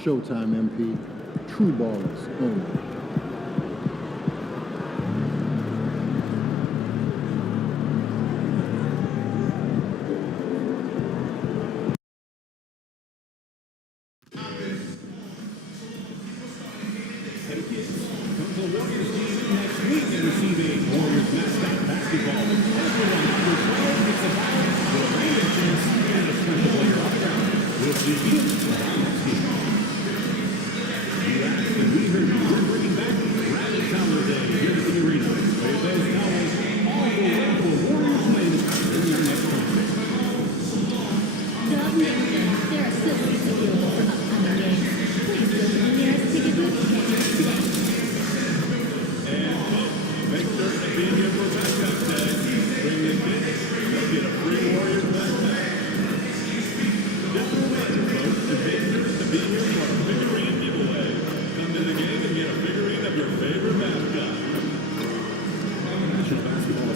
Showtime, MP. True ballers only.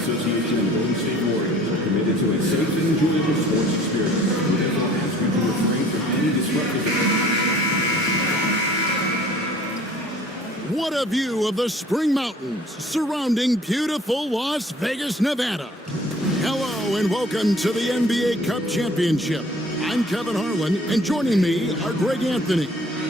Association and Golden State Warriors are committed to a safe and enjoyable sports experience. We therefore ask you to refrain from any disruptive. What a view of the Spring Mountains surrounding beautiful Las Vegas, Nevada. Hello and welcome to the NBA Cup Championship. I'm Kevin Harlan, and joining me are Greg Anthony,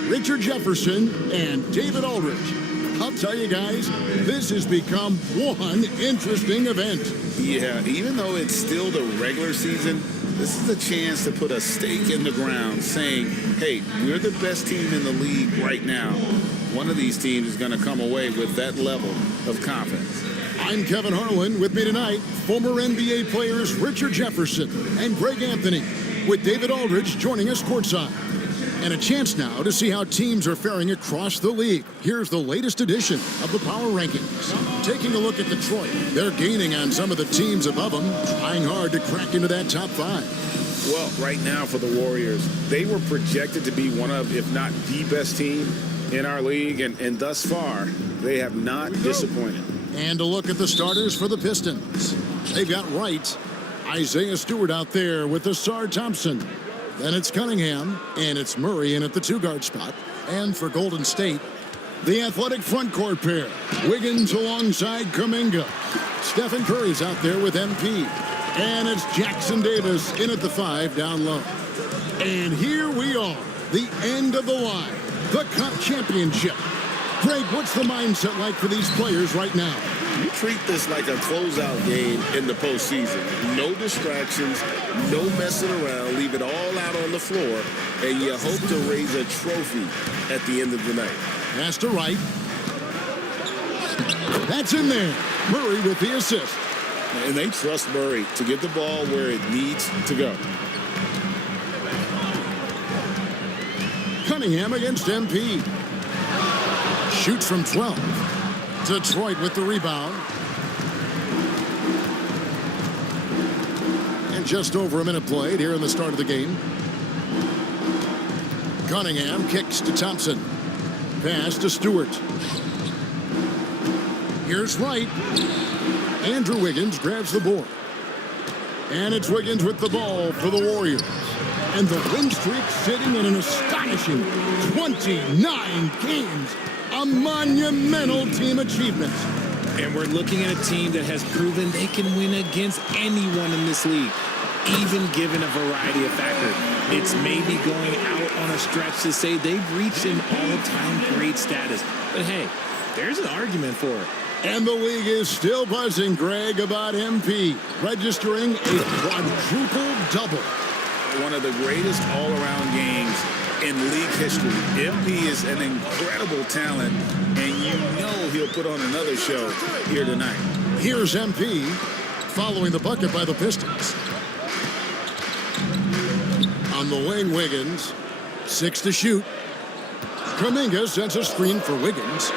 Richard Jefferson, and David Aldridge. I'll tell you guys, this has become one interesting event. Yeah, even though it's still the regular season, this is a chance to put a stake in the ground saying, hey, we're the best team in the league right now. One of these teams is going to come away with that level of confidence. I'm Kevin Harlan. With me tonight, former NBA players Richard Jefferson and Greg Anthony, with David Aldridge joining us courtside. And a chance now to see how teams are faring across the league. Here's the latest edition of the Power Rankings. Taking a look at Detroit, they're gaining on some of the teams above them, trying hard to crack into that top five. Well, right now for the Warriors, they were projected to be one of, if not the best team in our league, and thus far, they have not disappointed. And a look at the starters for the Pistons. They've got Wright, Isaiah Stewart out there with Asar Thompson. Then it's Cunningham, and it's Murray in at the two-guard spot. And for Golden State, the athletic front court pair, Wiggins alongside Kuminga. Stephen Curry's out there with MP. And it's Jackson Davis in at the five down low. And here we are, the end of the line, the Cup Championship. Greg, what's the mindset like for these players right now? You treat this like a closeout game in the postseason. No distractions, no messing around. Leave it all out on the floor, and you hope to raise a trophy at the end of the night. Pass to Wright. That's in there. Murray with the assist. And they trust Murray to get the ball where it needs to go. Cunningham against MP. Shoots from 12. Detroit with the rebound. And just over a minute played here in the start of the game. Cunningham kicks to Thompson. Pass to Stewart. Here's Wright. Andrew Wiggins grabs the board. And it's Wiggins with the ball for the Warriors. And the win streak sitting at an astonishing 29 games. A monumental team achievement. And we're looking at a team that has proven they can win against anyone in this league, even given a variety of factors. It's maybe going out on a stretch to say they've reached an all-time great status. But hey, there's an argument for it. And the league is still buzzing, Greg, about MP, registering a quadruple double. One of the greatest all-around games in league history. MP is an incredible talent, and you know he'll put on another show here tonight. Here's MP following the bucket by the Pistons. On the wing, Wiggins. 6 to shoot. Kuminga sends a screen for Wiggins.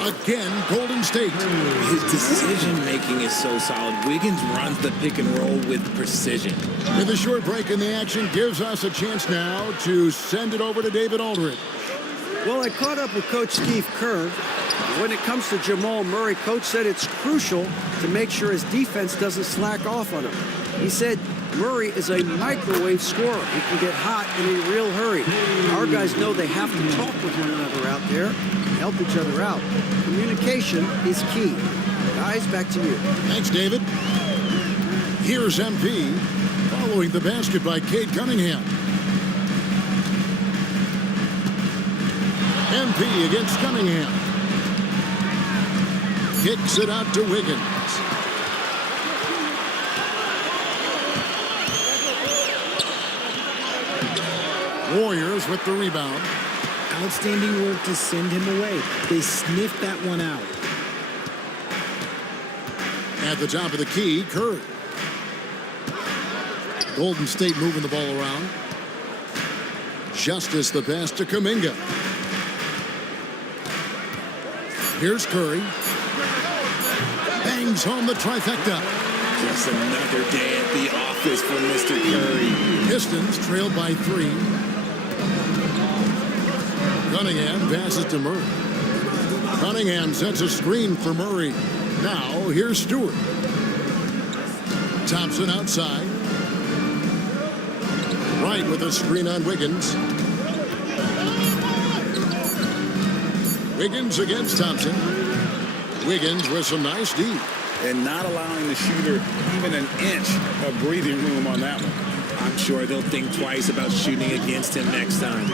Again, Golden State. His decision-making is so solid. Wiggins runs the pick and roll with precision. With a short break in the action, gives us a chance now to send it over to David Aldridge. Well, I caught up with Coach Steve Kerr. When it comes to Jamal Murray, Coach said it's crucial to make sure his defense doesn't slack off on him. He said Murray is a microwave scorer. He can get hot in a real hurry. Our guys know they have to talk with one another out there and help each other out. Communication is key. Guys, back to you. Thanks, David. Here's MP following the basket by Cade Cunningham. MP against Cunningham. Kicks it out to Wiggins. Warriors with the rebound. Outstanding work to send him away. They sniffed that one out. At the top of the key, Curry. Golden State moving the ball around. Justice the pass to Kuminga. Here's Curry. Bangs home the trifecta. Just another day at the office for Mr. Curry. Pistons trailed by 3. Cunningham passes to Murray. Cunningham sets a screen for Murray. Now, here's Stewart. Thompson outside. Wright with a screen on Wiggins. Wiggins against Thompson. Wiggins with some nice D. And not allowing the shooter even an inch of breathing room on that one. I'm sure they'll think twice about shooting against him next time.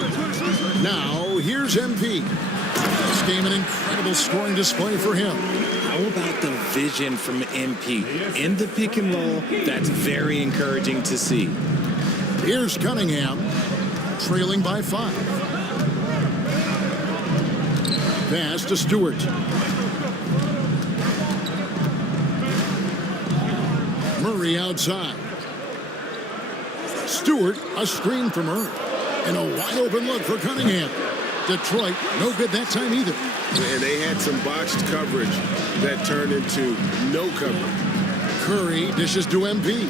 Now, here's MP. This game an incredible scoring display for him. How about the vision from MP? In the pick and roll, that's very encouraging to see. Here's Cunningham, trailing by 5. Pass to Stewart. Murray outside. Stewart, a screen from Murray. And a wide open look for Cunningham. Detroit, no good that time either. And they had some botched coverage that turned into no coverage. Curry dishes to MP.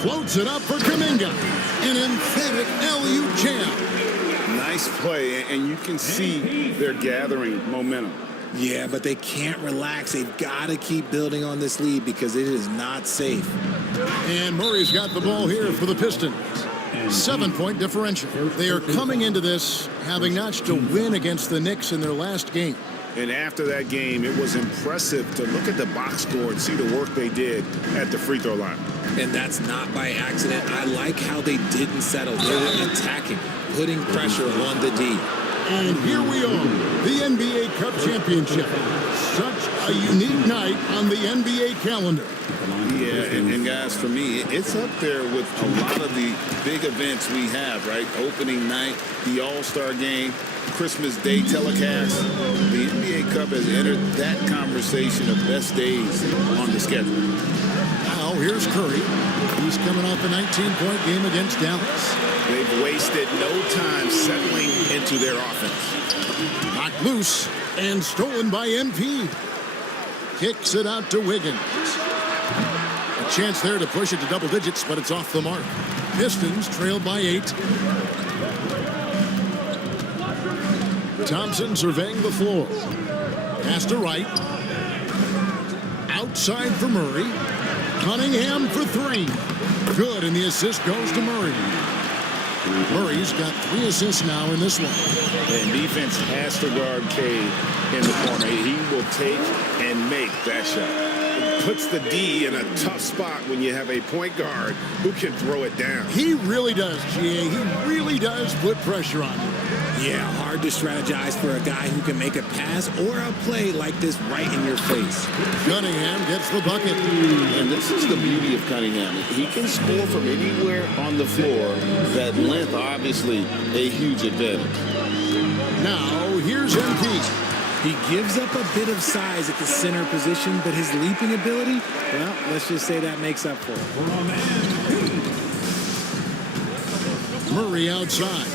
Floats it up for Kuminga. An emphatic LU jam. Nice play, and you can see they're gathering momentum. Yeah, but they can't relax. They've got to keep building on this lead because it is not safe. And Murray's got the ball here for the Pistons. 7-point differential. They are coming into this having notched a win against the Knicks in their last game. And after that game, it was impressive to look at the box score and see the work they did at the free throw line. And that's not by accident. I like how they didn't settle. They were attacking, putting pressure on the D. And here we are, the NBA Cup Championship. Such a unique night on the NBA calendar. Yeah, and guys, for me, it's up there with a lot of the big events we have, right? Opening night, the All-Star game, Christmas Day telecast. The NBA Cup has entered that conversation of best days on the schedule. Now, here's Curry. He's coming off a 19-point game against Dallas. They've wasted no time settling into their offense. Knocked loose and stolen by MP. Kicks it out to Wiggins. A chance there to push it to double digits, but it's off the mark. Pistons trailed by 8. Thompson surveying the floor. Pass to Wright. Outside for Murray. Cunningham for 3. Good, and the assist goes to Murray. Murray's got 3 assists now in this one. And defense has to guard Cade in the corner. He will take and make that shot. It puts the D in a tough spot when you have a point guard who can throw it down. He really does, GA. He really does put pressure on you. Yeah, hard to strategize for a guy who can make a pass or a play like this right in your face. Cunningham gets the bucket. And this is the beauty of Cunningham. He can score from anywhere on the floor. That length, obviously, a huge advantage. Now, here's MP. He gives up a bit of size at the center position, but his leaping ability, well, let's just say that makes up for it. Murray outside.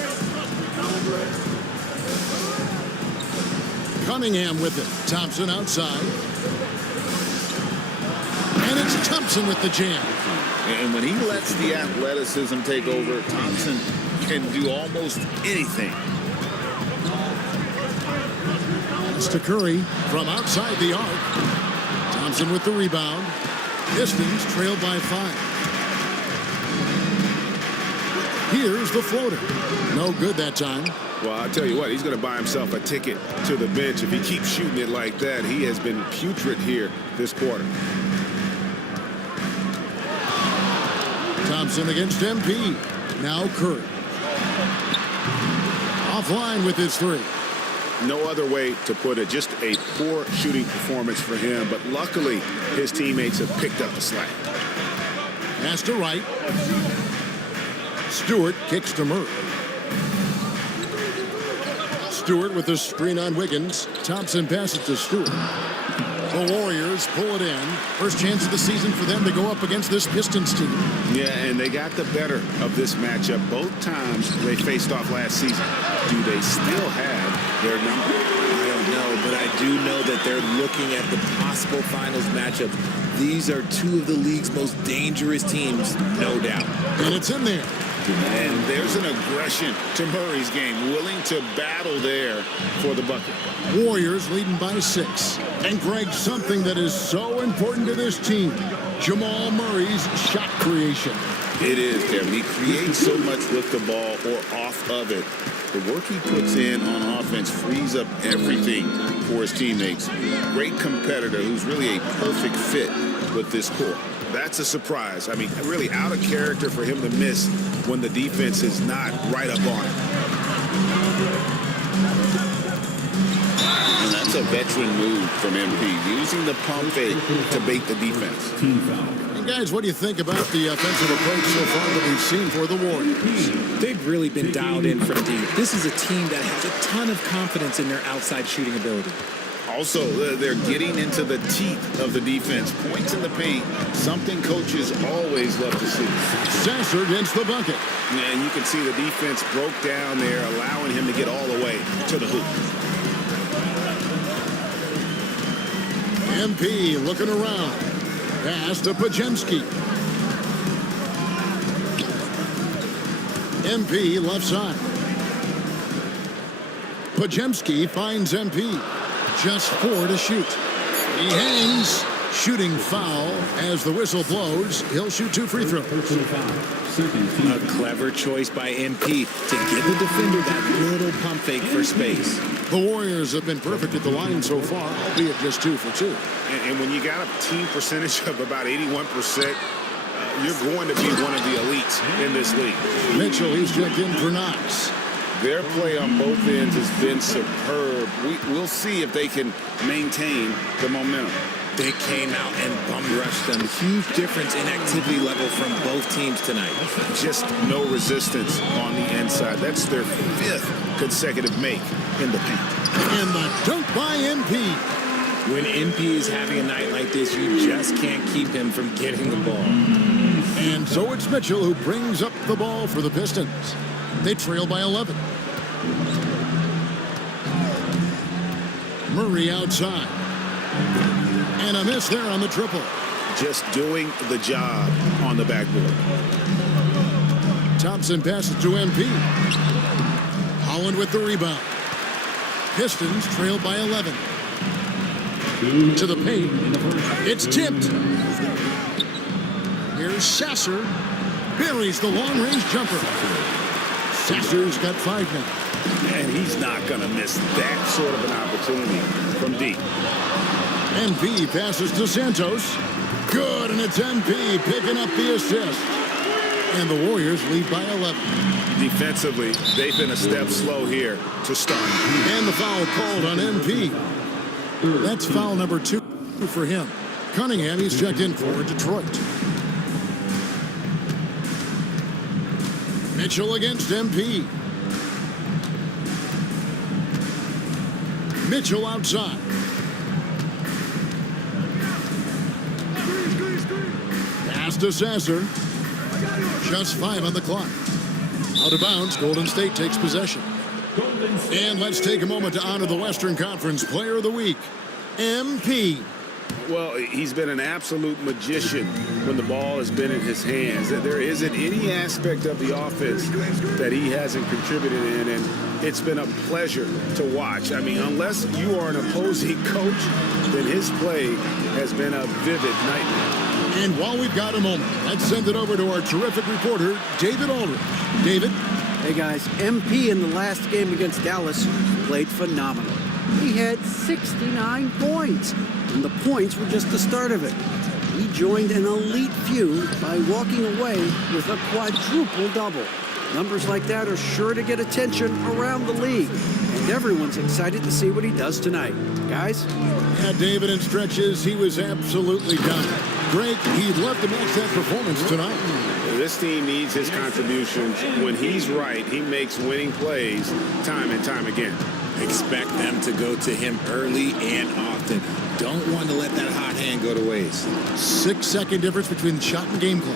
Cunningham with it. Thompson outside. And it's Thompson with the jam. And when he lets the athleticism take over, Thompson can do almost anything. It's to Curry from outside the arc. Thompson with the rebound. Pistons trail by 5. Here's the floater. No good that time. Well, I'll tell you what, he's going to buy himself a ticket to the bench. If he keeps shooting it like that, he has been putrid here this quarter. Thompson against MP. Now Curry. Offline with his 3. No other way to put it. Just a poor shooting performance for him. But luckily, his teammates have picked up the slack. Pass to Wright. Stewart kicks to Murray. Stewart with the screen on Wiggins. Thompson passes to Stewart. The Warriors pull it in. First chance of the season for them to go up against this Pistons team. Yeah, and they got the better of this matchup both times they faced off last season. Do they still have their number? I don't know, but I do know that they're looking at the possible finals matchup. These are two of the league's most dangerous teams, no doubt. And it's in there. And there's an aggression to Murray's game, willing to battle there for the bucket. Warriors leading by 6. And Greg, something that is so important to this team, Jamal Murray's shot creation. It is, Kevin. He creates so much with the ball or off of it. The work he puts in on offense frees up everything for his teammates. Great competitor who's really a perfect fit with this core. That's a surprise. I mean, really out of character for him to miss when the defense is not right up on him. And that's a veteran move from MP, using the pump fake to bait the defense. Team foul. And guys, what do you think about the offensive approach so far that we've seen for the Warriors? They've really been dialed in from deep. This is a team that has a ton of confidence in their outside shooting ability. Also, they're getting into the teeth of the defense. Points in the paint, something coaches always love to see. Sasser gets the bucket. And you can see the defense broke down there, allowing him to get all the way to the hoop. MP looking around. Pass to Pajemski. MP left side. Pajemski finds MP. Just 4 to shoot. He hangs. Shooting foul as the whistle blows. He'll shoot 2 free throws. A clever choice by MP to give the defender that little pump fake for space. The Warriors have been perfect at the line so far, albeit just 2 for 2. And when you got a team percentage of about 81%, you're going to be one of the elites in this league. Mitchell, he's checked in for Knox. Their play on both ends has been superb. We'll see if they can maintain the momentum. They came out and bum rushed them. Huge difference in activity level from both teams tonight. Just no resistance on the inside. That's their 5th consecutive make in the paint. And the dunk by MP. When MP is having a night like this, you just can't keep him from getting the ball. And so it's Mitchell who brings up the ball for the Pistons. They trail by 11. Murray outside. And a miss there on the triple. Just doing the job on the backboard. Thompson passes to MP. Holland with the rebound. Pistons trail by 11. To the paint. It's tipped. Here's Sasser. Buries the long-range jumper. Sasser's got 5 now. And he's not going to miss that sort of an opportunity from deep. MP passes to Santos. Good, and it's MP picking up the assist. And the Warriors lead by 11. Defensively, they've been a step slow here to start. And the foul called on MP. That's foul number 2 for him. Cunningham, he's checked in for Detroit. Mitchell against MP. Mitchell outside. Pass to Sasser. Just 5 on the clock. Out of bounds, Golden State takes possession. And let's take a moment to honor the Western Conference Player of the Week, MP. Well, he's been an absolute magician when the ball has been in his hands. There isn't any aspect of the offense that he hasn't contributed in, and it's been a pleasure to watch. I mean, unless you are an opposing coach, then his play has been a vivid nightmare. And while we've got a moment, let's send it over to our terrific reporter, David Aldridge. David? Hey guys, MP in the last game against Dallas played phenomenal. He had 69 points, and the points were just the start of it. He joined an elite few by walking away with a quadruple double. Numbers like that are sure to get attention around the league, and everyone's excited to see what he does tonight. Guys? Yeah, David, in stretches, he was absolutely dominant. Greg, he'd love to match that performance tonight. This team needs his contributions. When he's right, he makes winning plays time and time again. Expect them to go to him early and often. Don't want to let that hot hand go to waste. 6-second difference between the shot and game clock.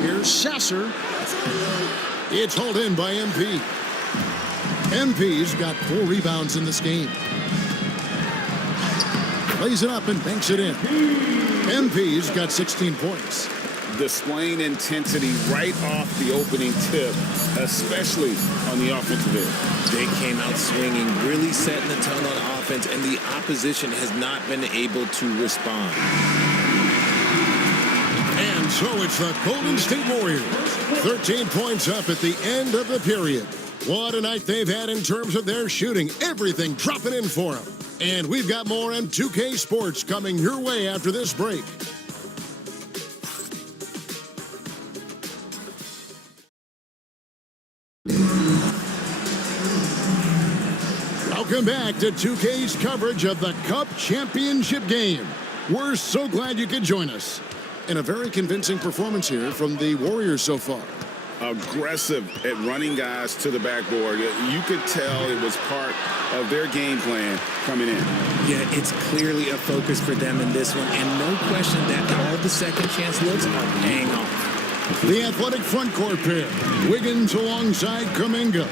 Here's Sasser. It's hauled in by MP. MP's got 4 rebounds in this game. Plays it up and banks it in. MP's got 16 points. Displaying intensity right off the opening tip, especially on the offensive end. They came out swinging, really setting the tone on offense, and the opposition has not been able to respond. And so it's the Golden State Warriors. 13 points up at the end of the period. What a night they've had in terms of their shooting. Everything dropping in for them. And we've got more M2K Sports coming your way after this break. Welcome back to 2K's coverage of the Cup Championship game. We're so glad you could join us. And a very convincing performance here from the Warriors so far. Aggressive at running guys to the backboard. You could tell it was part of their game plan coming in. Yeah, it's clearly a focus for them in this one, and no question that all the second chance looks are paying off. The athletic front court pair. Wiggins alongside Kuminga.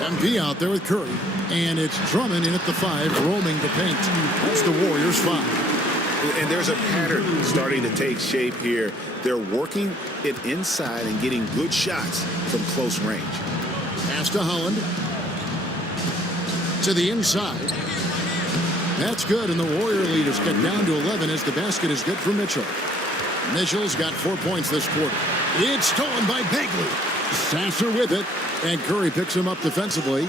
MP out there with Curry. And it's Drummond in at the 5, roaming the paint. That's the Warriors' 5. And there's a pattern starting to take shape here. They're working it inside and getting good shots from close range. Pass to Holland. To the inside. That's good, and the Warrior lead is cut down to 11 as the basket is good for Mitchell. Mitchell's got 4 points this quarter. It's stolen by Bagley. Sasser with it, and Curry picks him up defensively.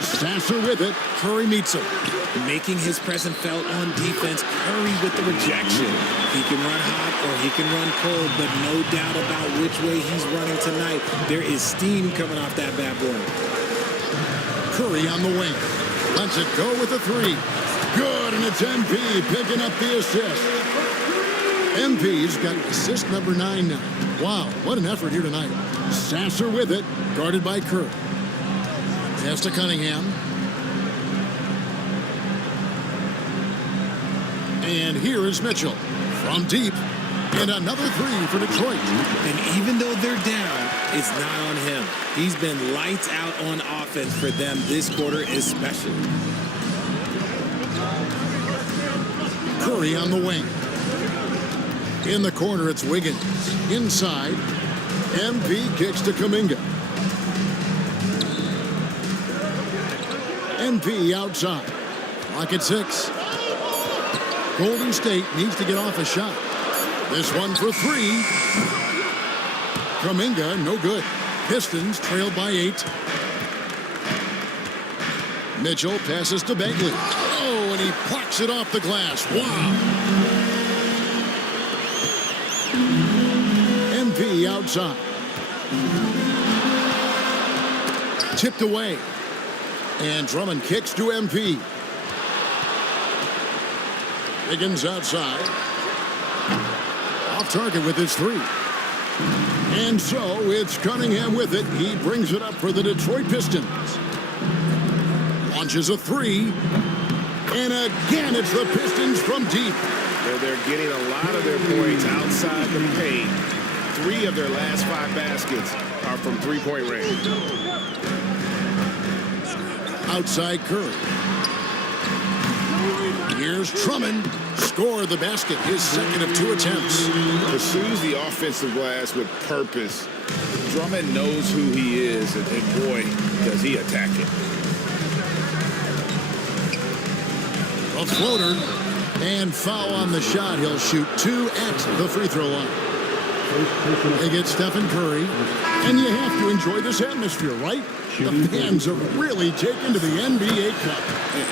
Sasser with it. Curry meets him. Making his presence felt on defense. Curry with the rejection. He can run hot or he can run cold, but no doubt about which way he's running tonight. There is steam coming off that bad boy. Curry on the wing. Lets it go with a 3. Good, and it's MP picking up the assist. MP's got assist number 9 now. Wow, what an effort here tonight. Sasser with it, guarded by Curry. Pass to Cunningham. And here is Mitchell from deep. And another 3 for Detroit. And even though they're down, it's not on him. He's been lights out on offense for them this quarter especially. Curry on the wing. In the corner, it's Wiggins. Inside, MP kicks to Kuminga. MP outside. Clock at 6. Golden State needs to get off a shot. This one for 3. Kuminga, no good. Pistons trailed by 8. Mitchell passes to Bagley. Oh, and he plucks it off the glass. Wow. MP outside. Tipped away. And Drummond kicks to MP. Wiggins outside. Off target with his 3. And so it's Cunningham with it. He brings it up for the Detroit Pistons. Launches a 3. And again, it's the Pistons from deep. They're getting a lot of their points outside the paint. 3 of their last 5 baskets are from three-point range. Outside Curry. Here's Drummond. Scored the basket, his second of 2 attempts. Pursues the offensive glass with purpose. Drummond knows who he is, and boy, does he attack it. A floater. And foul on the shot. He'll shoot 2 at the free throw line. They get Stephen Curry. And you have to enjoy this atmosphere, right? The fans are really taken to the NBA Cup.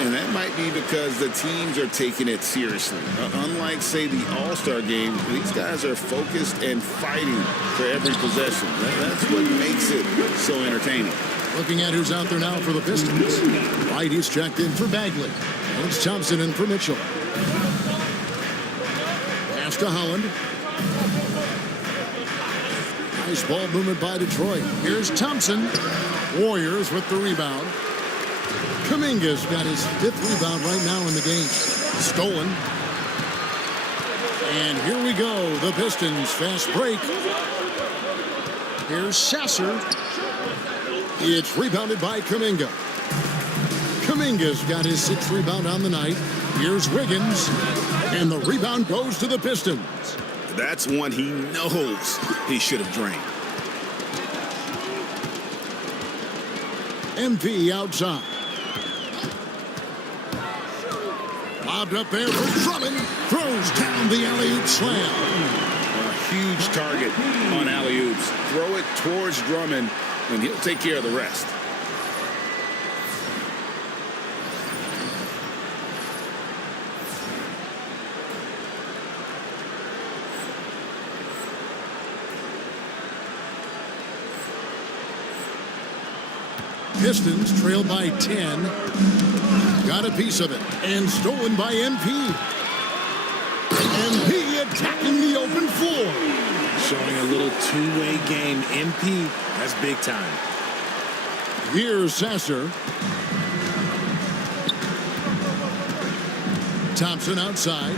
And that might be because the teams are taking it seriously. Unlike, say, the All-Star game, these guys are focused and fighting for every possession. That's what makes it so entertaining. Looking at who's out there now for the Pistons. Right, he's checked in for Bagley. And it's Thompson in for Mitchell. Pass to Holland. Nice ball movement by Detroit. Here's Thompson. Warriors with the rebound. Kuminga's got his 5th rebound right now in the game. Stolen. And here we go. The Pistons fast break. Here's Sasser. It's rebounded by Kuminga. Kuminga's got his 6th rebound on the night. Here's Wiggins. And the rebound goes to the Pistons. That's one he knows he should have drained. MP outside. Lobbed up there for Drummond. Throws down the alley-oop slam. A huge target on alley-oops. Throw it towards Drummond, and he'll take care of the rest. Pistons trail by 10. Got a piece of it. And stolen by MP. MP attacking the open floor. Showing a little two-way game. MP, that's big time. Here's Sasser. Thompson outside.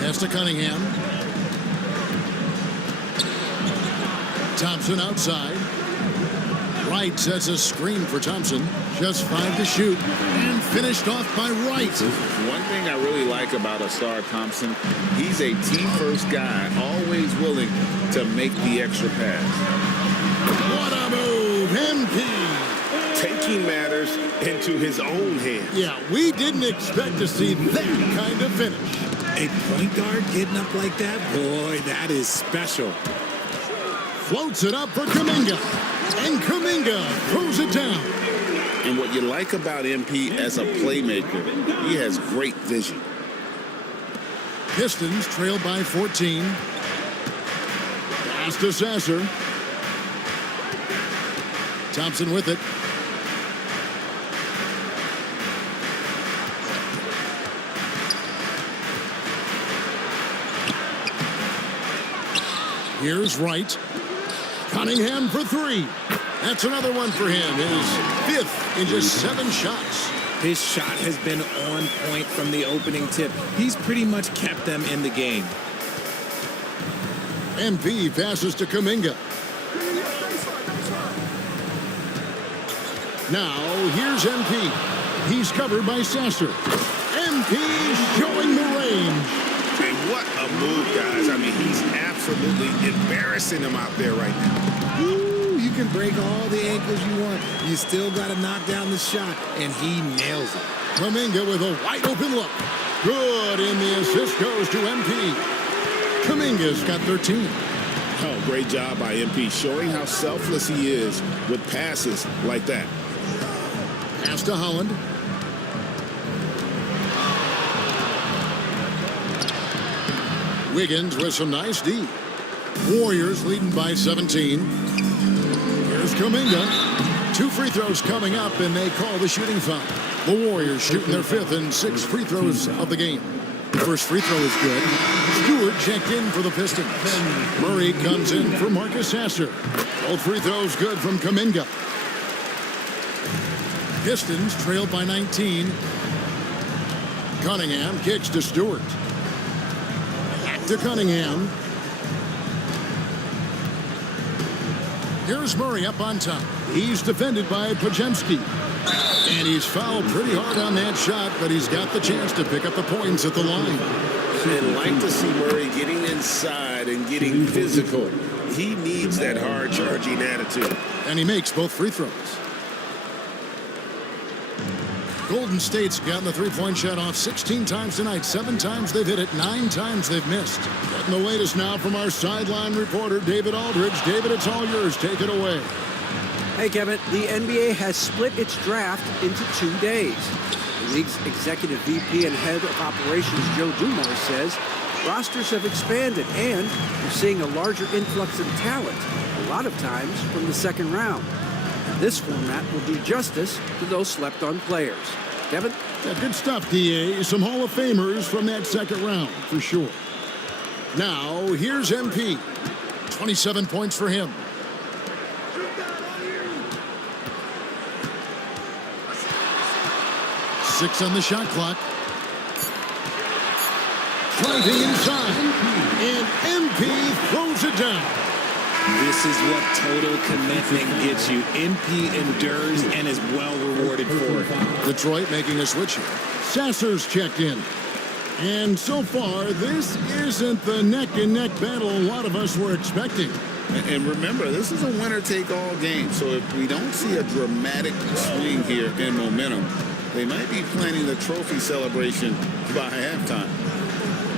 Pass to Cunningham. Thompson outside. Wright sets a screen for Thompson. Just 5 to shoot. And finished off by Wright. One thing I really like about Asar Thompson, he's a team-first guy, always willing to make the extra pass. What a move, MP. Taking matters into his own hands. Yeah, we didn't expect to see that kind of finish. A point guard getting up like that? Boy, that is special. Floats it up for Kuminga. And Kuminga throws it down. And what you like about MP as a playmaker, he has great vision. Pistons trail by 14. Pass to Sasser. Thompson with it. Here's Wright. Cunningham for 3. That's another one for him. His 5th in just 7 shots. His shot has been on point from the opening tip. He's pretty much kept them in the game. MP passes to Kuminga. Now, here's MP. He's covered by Sasser. MP showing the range. And what a move, guys. I mean, he's absolutely embarrassing them out there right now. Ooh, you can break all the ankles you want. You still got to knock down the shot, and he nails it. Kuminga with a wide open look. Good, and the assist goes to MP. Kuminga's got 13. Oh, great job by MP, showing how selfless he is with passes like that. Pass to Holland. Wiggins with some nice D. Warriors leading by 17. Here's Kuminga. 2 free throws coming up, and they call the shooting foul. The Warriors shooting their 5th and 6th free throws of the game. The first free throw is good. Stewart checked in for the Pistons. Murray comes in for Marcus Sasser. Both free throws good from Kuminga. Pistons trail by 19. Cunningham kicks to Stewart. Back to Cunningham. Here's Murray up on top. He's defended by Pajemski. And he's fouled pretty hard on that shot, but he's got the chance to pick up the points at the line. And like to see Murray getting inside and getting physical. He needs that hard-charging attitude. And he makes both free throws. Golden State's gotten the three-point shot off 16 times tonight. 7 times they've hit it, 9 times they've missed. Getting the latest now from our sideline reporter, David Aldridge. David, it's all yours. Take it away. Hey, Kevin, the NBA has split its draft into 2 days. The league's executive VP and head of operations, Joe Dumars, says rosters have expanded and we're seeing a larger influx of talent, a lot of times from the second round. This format will do justice to those slept-on players. Kevin? Yeah, good stuff, DA. Some Hall of Famers from that second round, for sure. Now, here's MP. 27 points for him. Six on the shot clock. Driving inside. And MP throws it down. This is what total commitment gets you. MP endures and is well rewarded for it. Detroit making a switch here. Sasser's checked in. And so far, this isn't the neck-and-neck battle a lot of us were expecting. And remember, this is a winner-take-all game. So if we don't see a dramatic swing here in momentum, they might be planning the trophy celebration by halftime.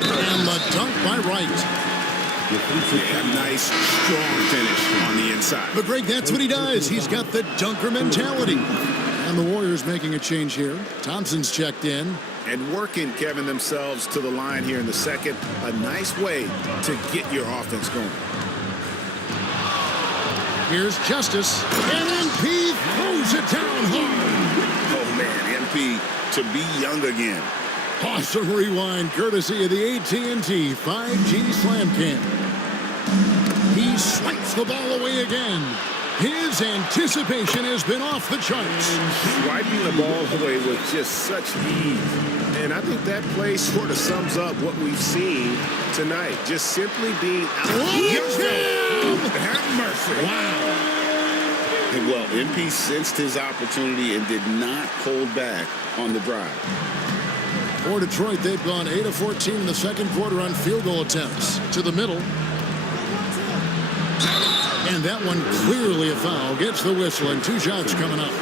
And the dunk by Wright. A nice, strong finish on the inside. But Greg, that's what he does. He's got the dunker mentality. And the Warriors making a change here. Thompson's checked in. And working, Kevin, themselves to the line here in the second. A nice way to get your offense going. Here's Justice. And MP throws it down hard. Oh, man, MP to be young again. Awesome rewind courtesy of the AT&T 5G Slam Cam. He swipes the ball away again. His anticipation has been off the charts. Swiping the ball away with just such ease. And I think that play sort of sums up what we've seen tonight. Just simply being out. Have mercy. Wow. And well, MP sensed his opportunity and did not hold back on the drive. For Detroit, they've gone 8 of 14 in the second quarter on field goal attempts. To the middle. And that one clearly a foul. Gets the whistle and 2 shots coming up.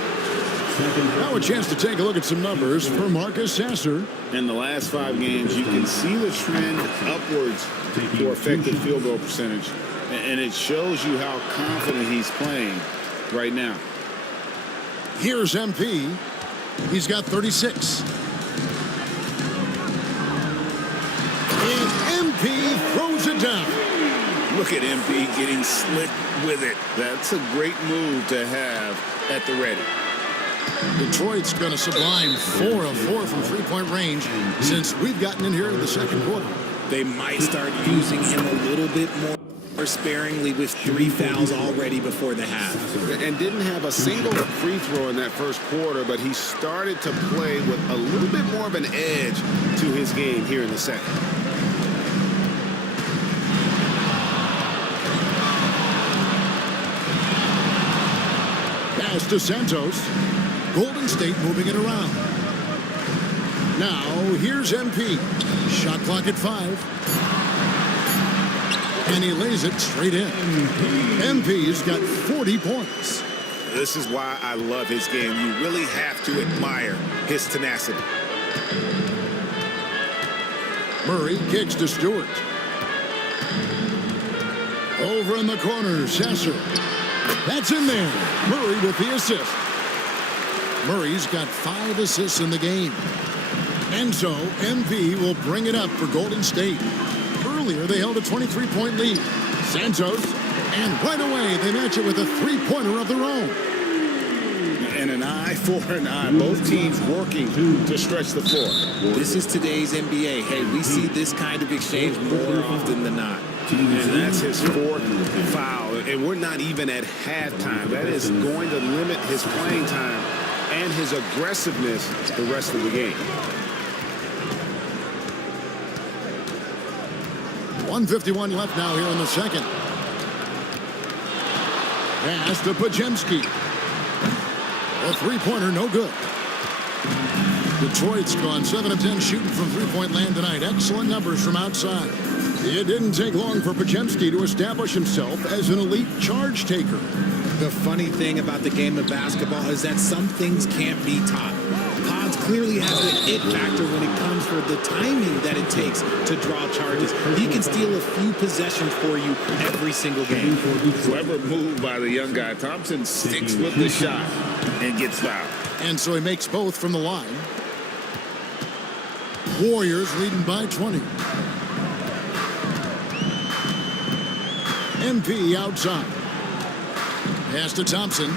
Now a chance to take a look at some numbers for Marcus Sasser. In the last 5 games, you can see the trend upwards for effective field goal percentage. And it shows you how confident he's playing right now. Here's MP. He's got 36. And MP throws it down. Look at MP getting slick with it. That's a great move to have at the ready. Detroit's going to sublime 4 of 4 from three-point range since we've gotten in here in the second quarter. They might start using him a little bit more sparingly with 3 fouls already before the half. And didn't have a single free throw in that first quarter, but he started to play with a little bit more of an edge to his game here in the second. Pass to Santos. Golden State moving it around. Now, here's MP. Shot clock at 5. And he lays it straight in. MP's got 40 points. This is why I love his game. You really have to admire his tenacity. Murray kicks to Stewart. Over in the corner, Sasser. That's in there. Murray with the assist. Murray's got 5 assists in the game. And so, MP will bring it up for Golden State. Earlier, they held a 23-point lead. Santos, and right away, they match it with a 3-pointer of their own. And an eye for an eye. Both teams working to stretch the floor. This is today's NBA. Hey, we see this kind of exchange more often than not. And that's his 4th foul. And we're not even at halftime. That is going to limit his playing time and his aggressiveness the rest of the game. 1:51 left now here in the second. Pass to Pajemski. A three-pointer, no good. Detroit's gone 7 of 10 shooting from three-point land tonight. Excellent numbers from outside. It didn't take long for Pajemski to establish himself as an elite charge taker. The funny thing about the game of basketball is that some things can't be taught. Pods clearly has the it factor when it comes for the timing that it takes to draw charges. He can steal a few possessions for you every single game. Clever move by the young guy. Thompson sticks with the shot and gets fouled. And so he makes both from the line. Warriors leading by 20. MP outside. Pass to Thompson.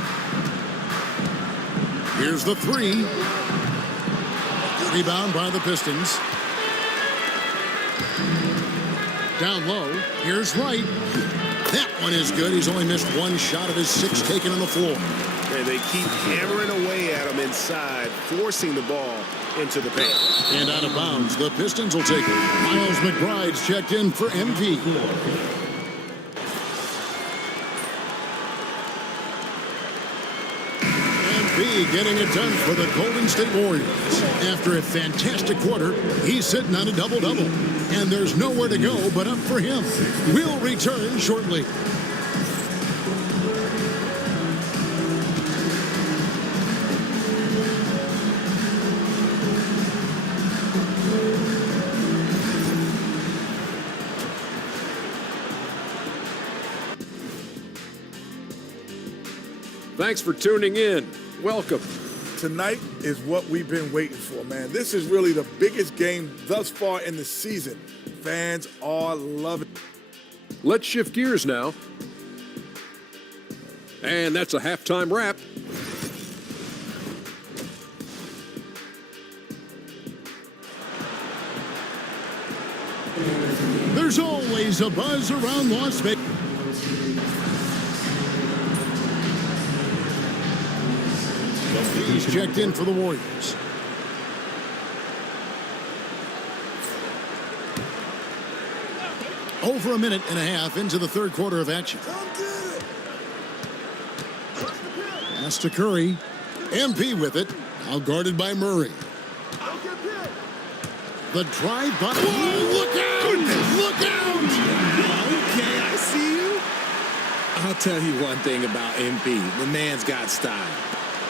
Here's the three. Rebound by the Pistons. Down low. Here's Wright. That one is good. He's only missed one shot of his 6 taken on the floor. And they keep hammering away at him inside, forcing the ball into the paint. And out of bounds, the Pistons will take it. Miles McBride's checked in for MP. MP getting it done for the Golden State Warriors. After a fantastic quarter, he's sitting on a double-double. And there's nowhere to go but up for him. We'll return shortly. Thanks for tuning in. Welcome. Tonight is what we've been waiting for, man. This is really the biggest game thus far in the season. Fans are loving it. Let's shift gears now. And that's a halftime wrap. There's always a buzz around Las Vegas. He's checked in for the Warriors. Over a minute and a half into the third quarter of action. Pass to Curry. MP with it. Now guarded by Murray. The drive by. Whoa, look out! Look out! Okay, I see you. I'll tell you one thing about MP. The man's got style.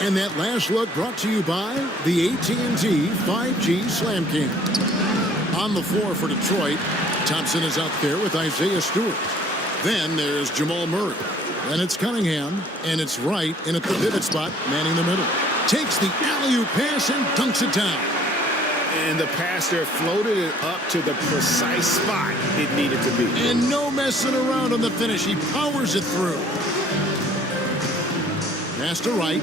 And that last look brought to you by the AT&T 5G Slam King. On the floor for Detroit, Thompson is out there with Isaiah Stewart. Then there's Jamal Murray. Then it's Cunningham, and it's Wright in at the pivot spot, manning the middle. Takes the alley-oop pass and dunks it down. And the passer floated it up to the precise spot it needed to be. And no messing around on the finish. He powers it through. Pass to Wright.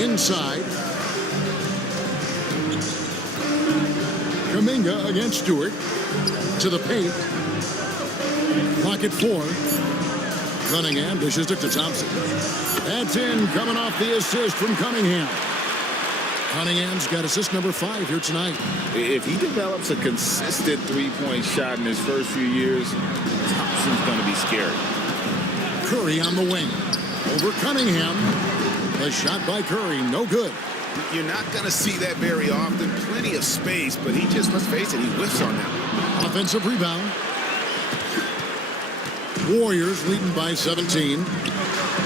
Inside. Kuminga against Stewart. To the paint. Clock at 4. Cunningham dishes it to Thompson. That's in, coming off the assist from Cunningham. Cunningham's got assist number 5 here tonight. If he develops a consistent three-point shot in his first few years, Thompson's going to be scary. Curry on the wing. Over Cunningham. The shot by Curry, no good. You're not going to see that very often. Plenty of space, but he just, let's face it, he whiffs on that. Offensive rebound. Warriors leading by 17.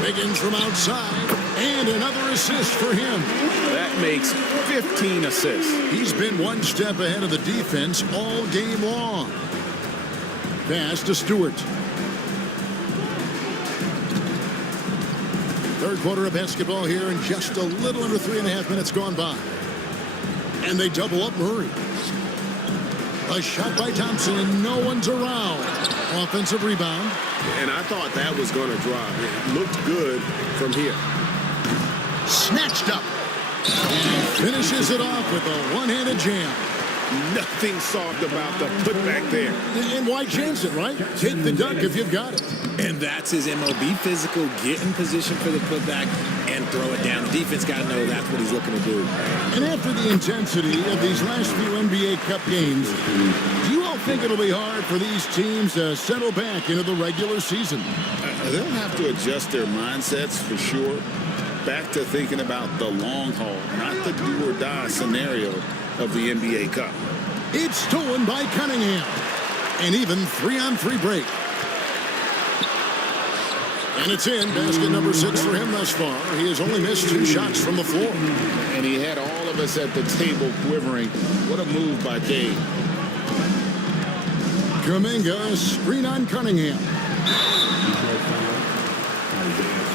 Wiggins from outside. And another assist for him. That makes 15 assists. He's been one step ahead of the defense all game long. Pass to Stewart. Third quarter of basketball here, and just a little under 3.5 minutes gone by. And they double up Murray. A shot by Thompson, and no one's around. Offensive rebound. And I thought that was going to drop. It looked good from here. Snatched up. And finishes it off with a one-handed jam. Nothing soft about the putback there. And why chance it, right? Take the dunk if you've got it. And that's his MO. Be physical, get in position for the putback, and throw it down. The defense got to know that's what he's looking to do. And after the intensity of these last few NBA Cup games, do you all think it'll be hard for these teams to settle back into the regular season? They'll have to adjust their mindsets for sure. Back to thinking about the long haul, not the do-or-die scenario of the NBA Cup. It's stolen by Cunningham. An even 3-on-3 break. And it's in. Basket number 6 for him thus far. He has only missed 2 shots from the floor. And he had all of us at the table quivering. What a move by Cade. Kuminga, screen on Cunningham.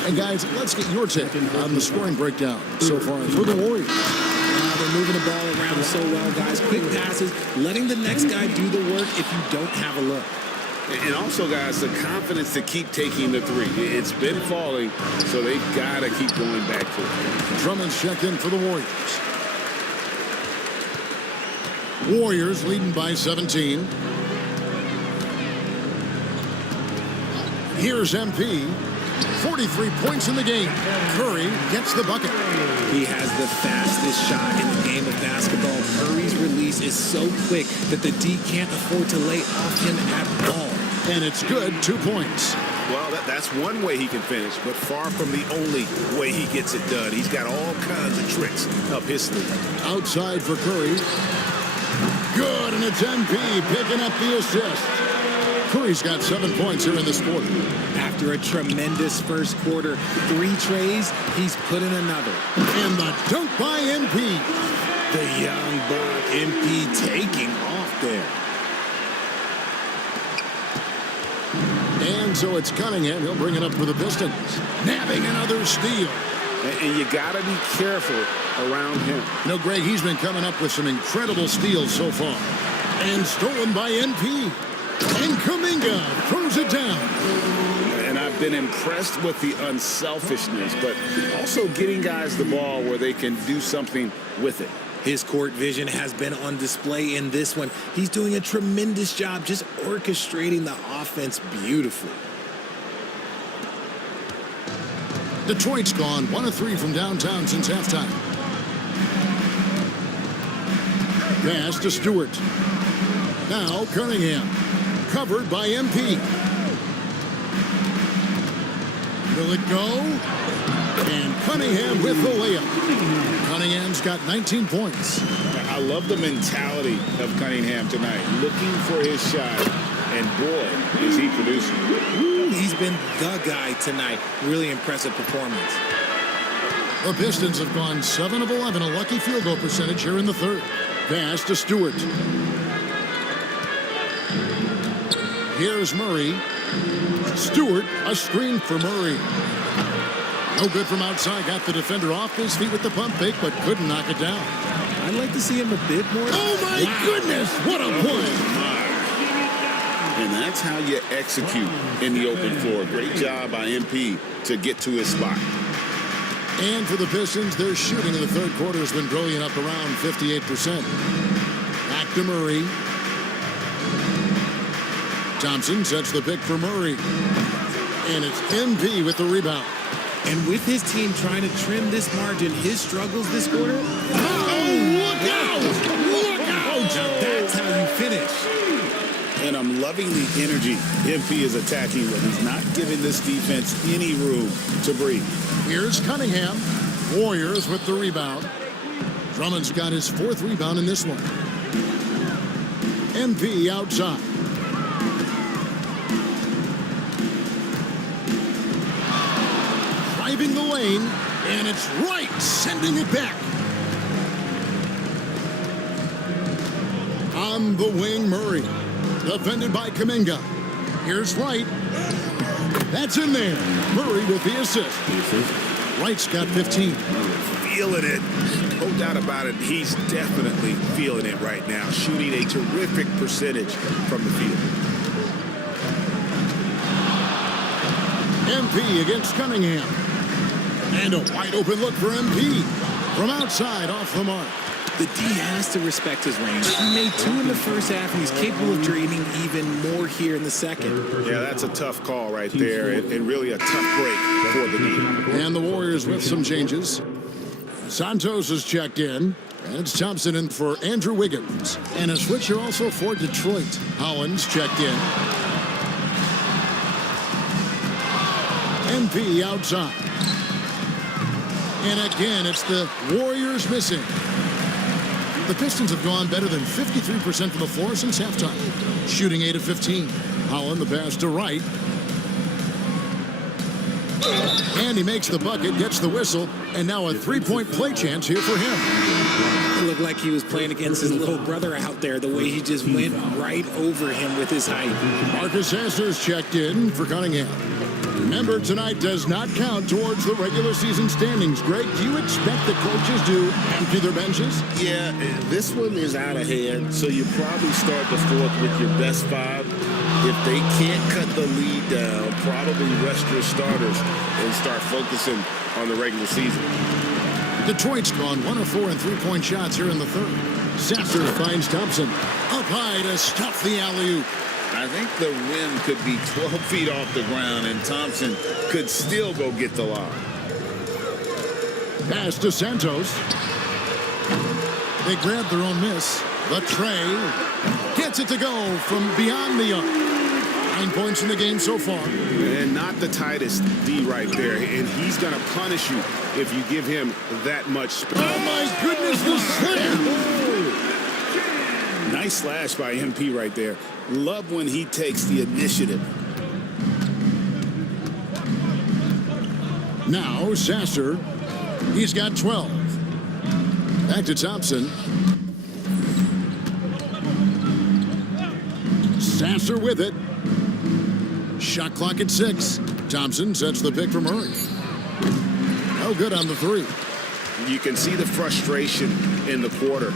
And guys, let's get your take on the scoring breakdown so far for the Warriors. They're moving the ball around so well, guys. Quick passes, letting the next guy do the work if you don't have a look. And also, guys, the confidence to keep taking the three. It's been falling, so they've got to keep going back to it. Drummond's checked in for the Warriors. Warriors leading by 17. Here's MP. 43 points in the game. Curry gets the bucket. He has the fastest shot in the game of basketball. Curry's release is so quick that the D can't afford to lay off him at all. And it's good, 2 points. Well, that's one way he can finish, but far from the only way he gets it done. He's got all kinds of tricks up his sleeve. Outside for Curry. Good, and it's MP picking up the assist. Curry's got 7 points here in this quarter. After a tremendous first quarter, 3 trays, he's put in another. And the dunk by MP. The young buck, MP taking off there. And so it's Cunningham. He'll bring it up for the Pistons. Nabbing another steal. And you got to be careful around him. You know, Greg, he's been coming up with some incredible steals so far. And stolen by NP. And Kuminga throws it down. And I've been impressed with the unselfishness, but also getting guys the ball where they can do something with it. His court vision has been on display in this one. He's doing a tremendous job just orchestrating the offense beautifully. Detroit's gone 1 of 3 from downtown since halftime. Pass to Stewart. Now Cunningham. Covered by MP. Will it go? And Cunningham with the layup. Cunningham's got 19 points. I love the mentality of Cunningham tonight, looking for his shot, and boy, is he producing. He's been the guy tonight. Really impressive performance. The Pistons have gone 7 of 11, a lucky field goal percentage here in the third. Pass to Stewart. Here's Murray. Stewart, a screen for Murray. No good from outside. Got the defender off his feet with the pump fake, but couldn't knock it down. I'd like to see him a bit more. Oh, my goodness. What a point. And that's how you execute in the open floor. Great job by MP to get to his spot. And for the Pistons, their shooting in the third quarter has been brilliant, up around 58%. Back to Murray. Thompson sets the pick for Murray. And it's MP with the rebound. And with his team trying to trim this margin, his struggles this quarter. Oh, look out! Look out! Now that's how you finish. And I'm loving the energy MP is attacking with. He's not giving this defense any room to breathe. Here's Cunningham. Warriors with the rebound. Drummond's got his 4th rebound in this one. MP outside. Driving the lane, and it's Wright sending it back. On the wing, Murray. Defended by Kuminga. Here's Wright. That's in there. Murray with the assist. Wright's got 15. Feeling it. No doubt about it. He's definitely feeling it right now. Shooting a terrific percentage from the field. MP against Cunningham. And a wide open look for MP. From outside, off the mark. The D has to respect his range. He made 2 in the first half, and he's capable of draining even more here in the second. Yeah, that's a tough call right there, and really a tough break for the D. And the Warriors with some changes. Santos is checked in. And it's Thompson in for Andrew Wiggins. And a switcher also for Detroit. Howland's checked in. MP outside. And again, it's the Warriors missing. The Pistons have gone better than 53% from the floor since halftime, shooting 8 of 15. Holland, the pass to Wright. And he makes the bucket, gets the whistle, and now a three-point play chance here for him. It looked like he was playing against his little brother out there, the way he just went right over him with his height. Marcus Sasser's checked in for Cunningham. Remember, tonight does not count towards the regular season standings. Greg, do you expect the coaches to empty their benches? Yeah, this one is out of hand, so you probably start the fourth with your best five. If they can't cut the lead down, probably rest your starters and start focusing on the regular season. Detroit's gone 1 of 4 in three-point shots here in the third. Sasser finds Thompson up high to stuff the alley-oop. I think the rim could be 12 feet off the ground, and Thompson could still go get the lob. Pass to Santos. They grab their own miss. The tray gets it to go from beyond the arc. 9 points in the game so far. And not the tightest D right there. And he's going to punish you if you give him that much space. Oh, my goodness, the slam! Nice slash by MP right there. Love when he takes the initiative. Now, Sasser. He's got 12. Back to Thompson. Sasser with it. Shot clock at 6. Thompson sets the pick for Murray. No good on the three. You can see the frustration in the quarter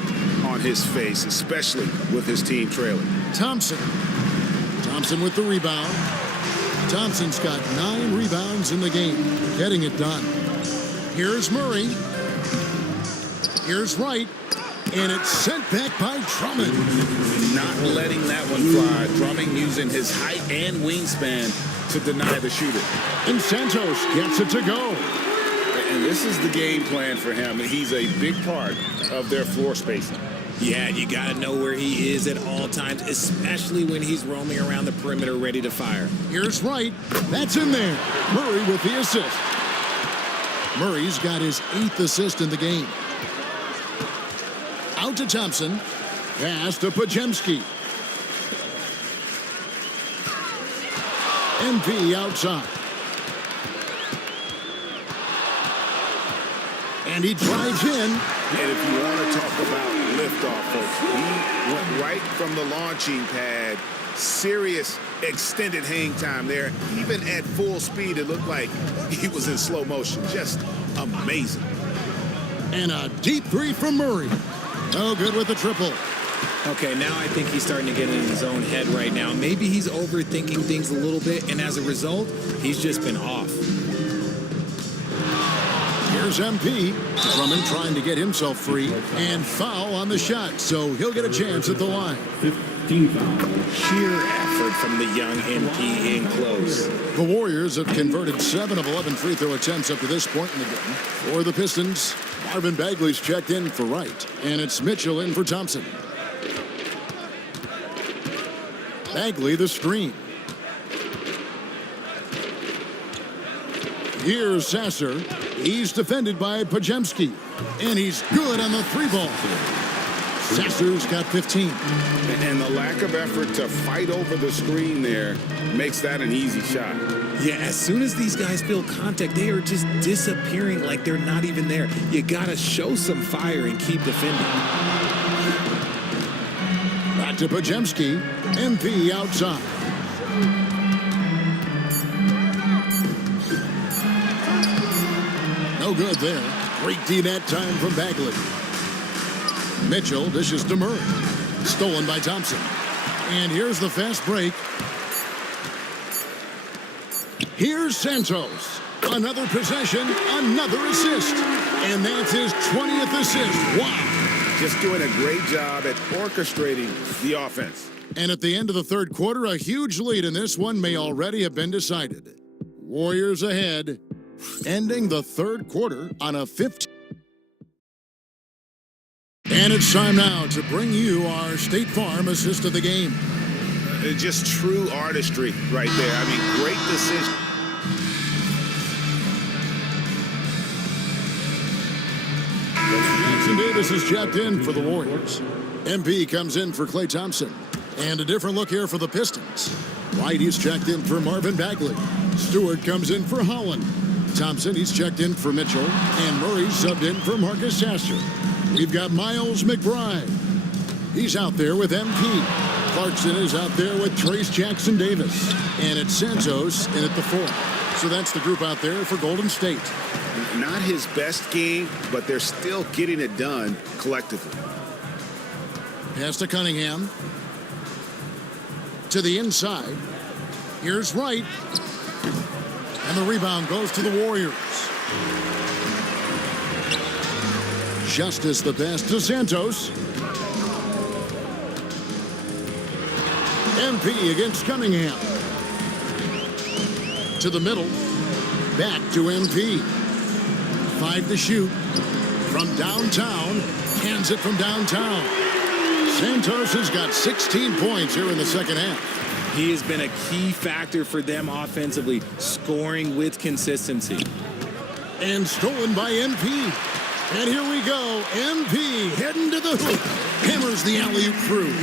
on his face, especially with his team trailing. Thompson. Thompson with the rebound. Thompson's got 9 rebounds in the game, getting it done. Here's Murray. Here's Wright. And it's sent back by Drummond. Not letting that one fly. Drummond using his height and wingspan to deny the shooter. And Santos gets it to go. And this is the game plan for him. He's a big part of their floor spacing. Yeah, you got to know where he is at all times, especially when he's roaming around the perimeter ready to fire. Here's Wright. That's in there. Murray with the assist. Murray's got his 8th assist in the game. Out to Thompson. Pass to Pajemski. MP outside. And he drives in. And if you want to talk about liftoff, folks, he went right from the launching pad. Serious extended hang time there. Even at full speed, it looked like he was in slow motion. Just amazing. And a deep three from Murray. No good with the triple. Okay, now I think he's starting to get in his own head right now. Maybe he's overthinking things a little bit, and as a result, he's just been off. Here's MP. Drummond trying to get himself free. And foul on the shot, so he'll get a chance at the line. 15 foul. Sheer effort from the young MP in close. The Warriors have converted 7 of 11 free throw attempts up to this point in the game. For the Pistons, Marvin Bagley's checked in for Wright. And it's Mitchell in for Thompson. Bagley the screen. Here's Sasser. He's defended by Pajemski. And he's good on the 3-ball. Sasser's got 15. And the lack of effort to fight over the screen there makes that an easy shot. Yeah, as soon as these guys feel contact, they are just disappearing like they're not even there. You got to show some fire and keep defending. Back to Pajemski. MP outside. No good there. Great D that time from Bagley. Mitchell dishes to Murray. Stolen by Thompson. And here's the fast break. Here's Santos. Another possession, another assist. And that's his 20th assist. Wow. Just doing a great job at orchestrating the offense. And at the end of the third quarter, a huge lead in this one may already have been decided. Warriors ahead, ending the third quarter on a 15. And it's time now to bring you our State Farm assist of the game. Just true artistry right there. I mean, great decision. Davis is checked in for the Warriors. MP comes in for Klay Thompson. And a different look here for the Pistons. White, he's checked in for Marvin Bagley. Stewart comes in for Holland. Thompson, he's checked in for Mitchell. And Murray's subbed in for Marcus Sasser. We've got Miles McBride. He's out there with MP. Clarkson is out there with Trace Jackson Davis. And it's Santos in at the 4. So that's the group out there for Golden State. Not his best game, but they're still getting it done collectively. Pass to Cunningham. To the inside. Here's Wright. And the rebound goes to the Warriors. Justice the best to Santos. MP against Cunningham. To the middle. Back to MP. 5 to shoot. From downtown. Hands it from downtown. Santos has got 16 points here in the second half. He has been a key factor for them offensively, scoring with consistency. And stolen by MP. And here we go. MP heading to the hoop. Hammers the alley-oop through.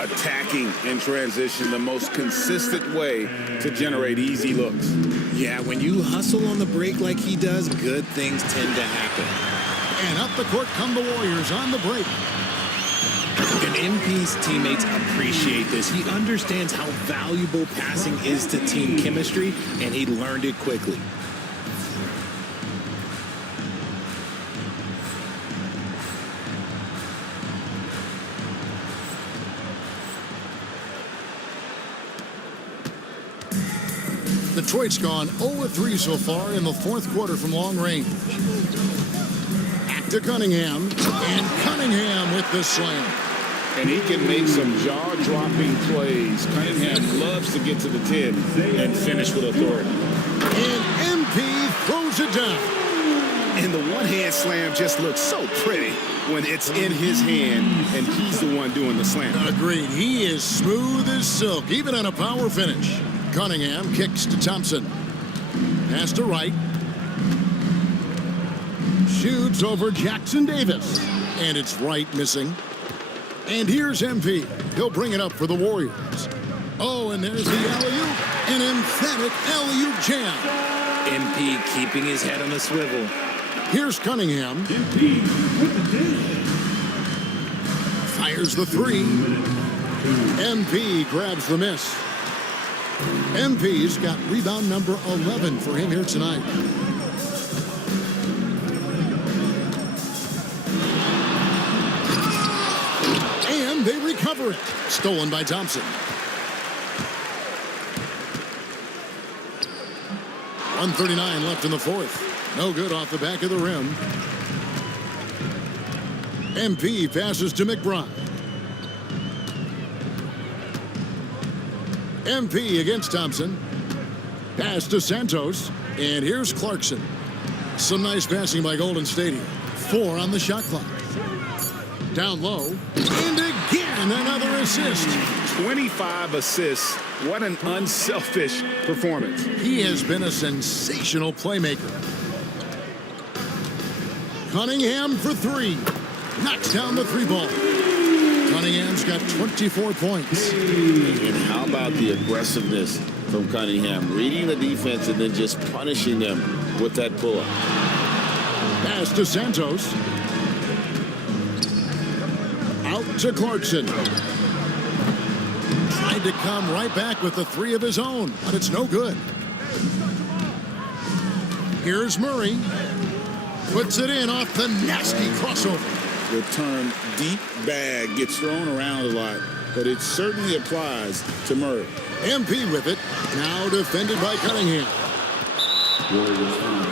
Attacking in transition, the most consistent way to generate easy looks. Yeah, when you hustle on the break like he does, good things tend to happen. And up the court come the Warriors on the break. And MP's teammates appreciate this. He understands how valuable passing is to team chemistry, and he learned it quickly. Detroit's gone 0-3 so far in the fourth quarter from long range. Back to Cunningham, and Cunningham with the slam. And he can make some jaw-dropping plays. Cunningham loves to get to the 10 and finish with authority. And MP throws it down. And the one-hand slam just looks so pretty when it's in his hand and he's the one doing the slam. Agreed. He is smooth as silk, even on a power finish. Cunningham kicks to Thompson. Pass to Wright. Shoots over Jackson Davis. And it's Wright missing. And here's MP. He'll bring it up for the Warriors. Oh, and there's the alley-oop. An emphatic alley-oop jam. MP keeping his head on a swivel. Here's Cunningham. Fires the 3. MP grabs the miss. MP's got rebound number 11 for him here tonight. And they recover it. Stolen by Thompson. 1:39 left in the fourth. No good off the back of the rim. MP passes to McBride. MP against Thompson. Pass to Santos. And here's Clarkson. Some nice passing by Golden State here. 4 on the shot clock. Down low. And again, another assist. 25 assists. What an unselfish performance. He has been a sensational playmaker. Cunningham for 3. Knocks down the 3-ball. Cunningham's got 24 points. And how about the aggressiveness from Cunningham? Reading the defense and then just punishing them with that pull-up. Pass to Santos. Out to Clarkson. Tried to come right back with the 3 of his own, but it's no good. Here's Murray. Puts it in off the nasty crossover. The term deep bag gets thrown around a lot, but it certainly applies to Murray. MP with it. Now defended by Cunningham. Warriors foul.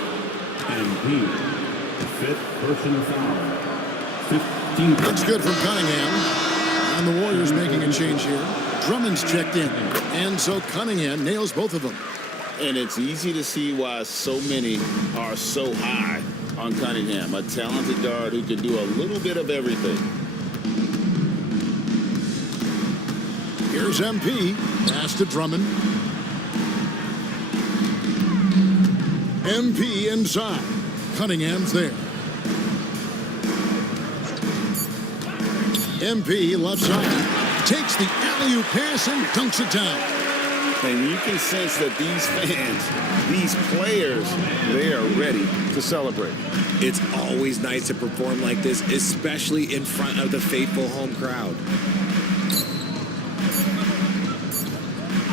MP, 5th personal foul. 15. Looks good from Cunningham. And the Warriors making a change here. Drummond's checked in. And so Cunningham nails both of them. And it's easy to see why so many are so high on Cunningham, a talented guard who can do a little bit of everything. Here's MP. Pass to Drummond. MP inside. Cunningham's there. MP left side. Takes the alley-oop pass and dunks it down. And you can sense that these fans, these players, they are ready to celebrate. It's always nice to perform like this, especially in front of the faithful home crowd.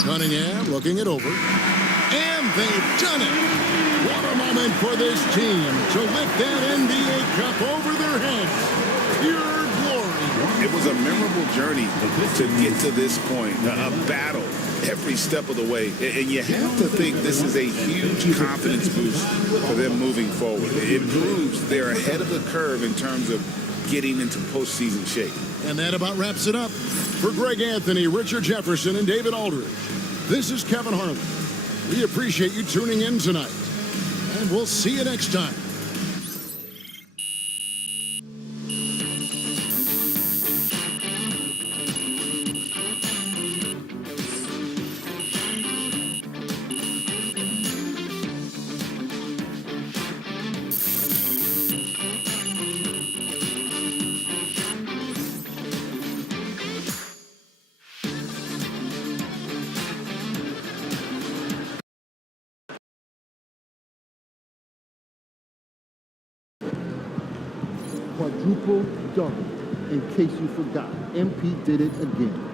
Cunningham looking it over. And they've done it. What a moment for this team to lift that NBA Cup over their heads. Pure glory. It was a memorable journey to get to this point, a battle every step of the way. And you have to think this is a huge confidence boost for them moving forward. It proves they're ahead of the curve in terms of getting into postseason shape. And that about wraps it up. For Greg Anthony, Richard Jefferson, and David Aldridge, this is Kevin Harlan. We appreciate you tuning in tonight. And we'll see you next time. Quadruple double. In case you forgot, MP did it again.